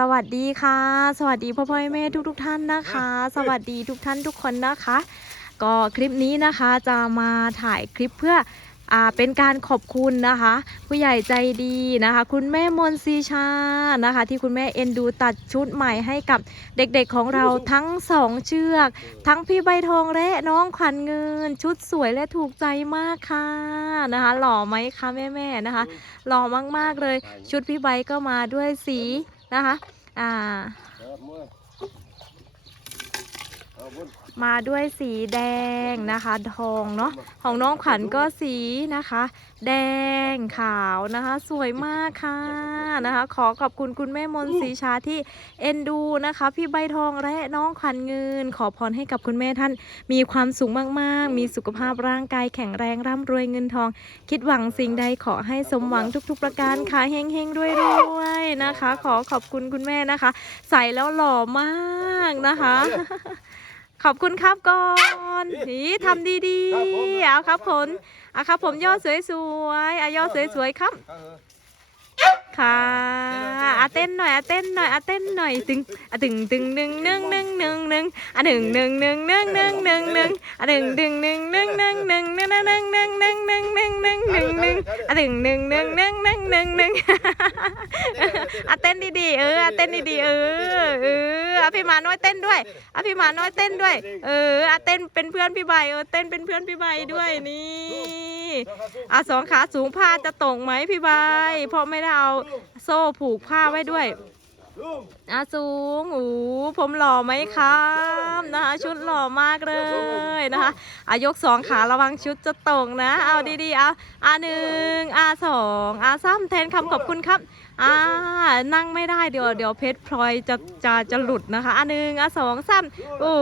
สวัสดีค่ะ สวัสดีพ่อพ่อแม่ทุกทุกๆท่านนะคะ สวัสดีทุกท่านทุกคนนะคะ ก็คลิปนี้นะคะจะมาถ่ายคลิปเพื่ออ่าเป็นการขอบคุณนะคะ ผู้ใหญ่ใจดีนะคะ คุณแม่มนซีชานะคะ ที่คุณแม่เอ็นดูตัดชุดใหม่ให้กับเด็กๆของเราทั้งสองเชือก ทั้งพี่ใบทองและน้องขวัญเงิน ชุดสวยและถูกใจมากค่ะนะคะ หล่อไหมคะแม่ๆนะคะ หล่อมากๆเลย ชุดพี่ใบก็มาด้วยสี นะคะ อ่า มาด้วยสีแดงนะคะ ทองเนาะของน้องขวัญก็สีนะคะ แดงขาวนะคะ สวยมากค่ะนะคะ ขอขอบคุณคุณแม่มนต์ศรีชาที่เอ็นดูนะคะ พี่ใบทองและน้องขวัญเงิน ขอพรให้กับคุณแม่ท่าน มีความสุขมากๆ มีสุขภาพร่างกายแข็งแรงร่ำรวยเงินทอง คิดหวังสิ่งใดขอให้สมหวังทุกๆ ประการค่ะเฮงเฮงๆด้วยด้วยนะคะ ขอขอบคุณคุณแม่นะคะ ใส่แล้วหล่อมากนะคะ ขอบคุณครับก่อนหีทำดีๆเอาครับผมเอาครับผมย่อสวยๆเอาย่อสวยๆครับ ค่ะอาเต้นหน่อยอาเต้นหน่อยอาเต้นหน่อยตึงอะตึงตึงหนึ่งหนึ่งหนึ่งหนึ่งหนึ่งอะหนึ่งหนึ่งหนึ่งหนึ่งหนึ่งหนึ่งหนึ่งอะหนึ่งหนึ่งหนึ่งหนึ่งหนึ่งหนึ่งหนึ่งหนึ่งหนึ่งหนึ่งหนึ่งหนึ่งหนึ่งหนึ่งหนึ่งอะหนึ่งหนึ่งหนึ่งหนึ่งหนึ่งหนึ่งหนึ่งอะเต้นดีๆเอออะเต้นดีๆเออเอออะพี่หมาน้อยเต้นด้วยอะพี่หมาน้อยเต้นด้วย เอออะเต้นเป็นเพื่อนพี่ใบเออเต้นเป็นเพื่อนพี่ใบด้วยนี่ อะสองขาสูงผ้าจะตกไหมพี่ใบเพราะไม่ได้เอาโซ่ผูกผ้าไว้ด้วยอะสูงโอ้ผมหล่อไหมครับนะคะ ชุดหล่อมากเลยนะคะอายกสองขาระวังชุดจะตกนะ เอาดีๆ เอาอะหนึ่งอะสองอะซ้ำแทนคำขอบคุณครับอ่านั่งไม่ได้เดี๋ยวเดี๋ยวเพชรพลอยจะจะจะหลุดนะคะอะหนึ่งอะสองสามโอ้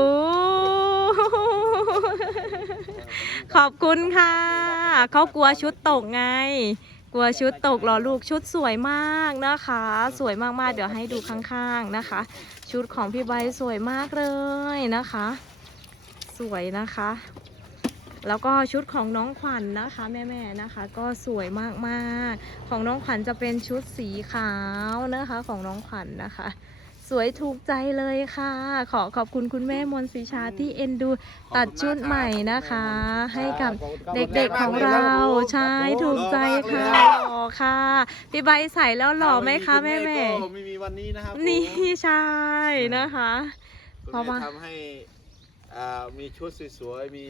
ขอบคุณค่ะ เขากลัวชุดตกไง กลัวชุดตกหรอลูกชุดสวยมากนะคะ สวยมากๆ เดี๋ยวให้ดูข้างๆนะคะ ชุดของพี่ใบสวยมากเลยนะคะ สวยนะคะ แล้วก็ชุดของน้องขวัญนะคะแม่ๆนะคะ ก็สวยมากๆ ของน้องขวัญจะเป็นชุดสีขาวนะคะของน้องขวัญนะคะ สวยถูกใจเลยค่ะ ขอขอบคุณคุณแม่มนต์ศรีชาที่เอ็นดูตัดชุดใหม่นะคะ ให้กับเด็กๆของเราใช่ถูกใจค่ะหล่อค่ะพี่ใบใส่แล้วหล่อไหมคะแม่แม่ก็ไม่มีวันนี้นะครับนี่ใช่นะคะผมเพราะว่าคุณแม่ทำให้อ่ามีชุดสวยๆมี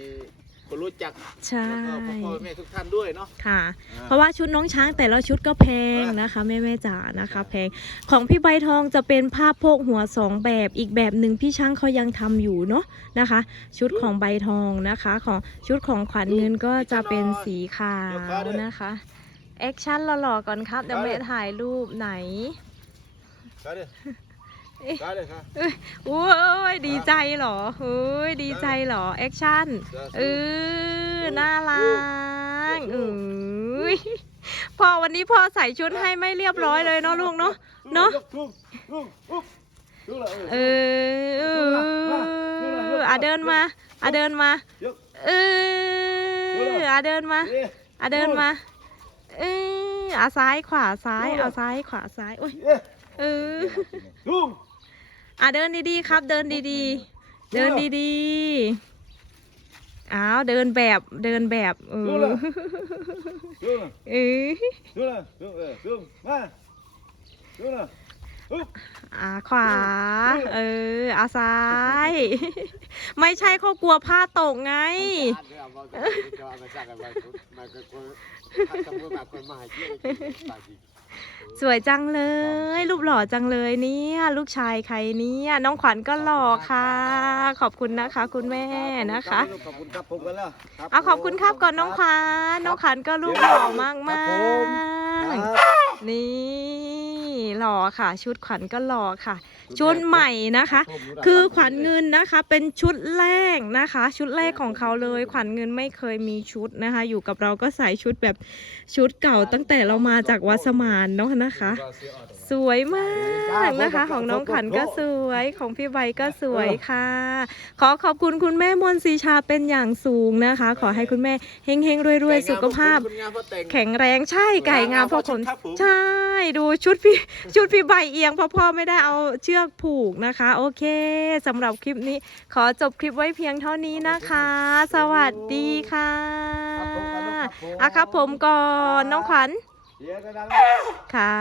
คนรู้จักใช่แล้วก็พ่อแม่ทุกท่านด้วยเนาะ ค่ะอ่าเพราะว่าชุดน้องช้างแต่ละชุดก็แพงนะคะแม่แม่ๆจ๋านะคะ แพงของพี่ใบทองจะเป็นผ้าโพกหัวสองแบบอีกแบบหนึ่งพี่ช้างเขายังทำอยู่เนาะนะคะ ชุดของใบทองนะคะ ของชุดของขวัญเงินก็จะเป็นสีขาวนะคะแอคชั่นหล่อๆก่อนครับเดี๋ยวแม่ถ่ายรูปไหน ได้เลยเอ๊ะได้เลยครับโอ้ยดีใจเหรอเฮ้ยดีใจเหรอแอคชั่นเออน่ารักเอ้ยพ่อวันนี้พ่อใส่ชุดให้ไม่เรียบร้อยเลยเนาะลูกเนาะเนอะยกทุ่มทุ่มอุ๊บดูเลยเออเอออะเดินมาอะเดินมายกเอออะเดินมาเอ๊ะอะเดินมาเอออะซ้ายขวาซ้ายเอาซ้ายขวาซ้ายโอ้ยเอ๊ะเอ อทุ่มอะเดินดีๆครับ เดินดีๆ เดินดีๆ อ้าวเดินแบบเดินแบบเอดูอเลยดูเลยเออดูเลย ดูเลยดูมาดูเลยอุ๊บอ่าขวา เอออาซ้าย ไม่ใช่เขากลัวผ้าตกไง สวยจังเลย รูปหล่อจังเลยเนี่ย ลูกชายใครเนี่ยน้องขวัญก็หล่อค่ะ ขอบคุณนะคะ คุณแม่นะคะขอบคุณครับผมกันแล้วเอาขอบคุณครับก่อนน้องขวัญน้องขวัญก็รูปหล่อมากมากๆนี่ หล่อค่ะ ชุดขวัญก็หล่อค่ะ ชุดใหม่นะคะ คือขวัญเงินนะคะ เป็นชุดแรกนะคะ ชุดแรกของเขาเลย ขวัญเงินไม่เคยมีชุดนะคะ อยู่กับเราก็ใส่ชุดแบบชุดเก่าตั้งแต่เรามาจากวัดสมานานเนาะนะคะ สวยมากนะคะ ของน้องขวัญก็สวยของพี่ใบก็สวยค่ะ ขอขอบคุณคุณแม่มนต์ศรีชาเป็นอย่างสูงนะคะ ขอให้คุณแม่เฮงเฮงๆรวยๆสุขภาพ แข็งแรงใช่ไก่งามเพราะขนครับผมใช่ดูชุดพี่ชุดพี่ใบเอียงเพราะพ่อไม่ได้เอาเชือกผูกนะคะ โอเคสำหรับคลิปนี้ ขอจบคลิปไว้เพียงเท่านี้นะคะ สวัสดีค่ะอะครับผมก่อนน้องขวัญเดี๋ยวจะดังค่ะ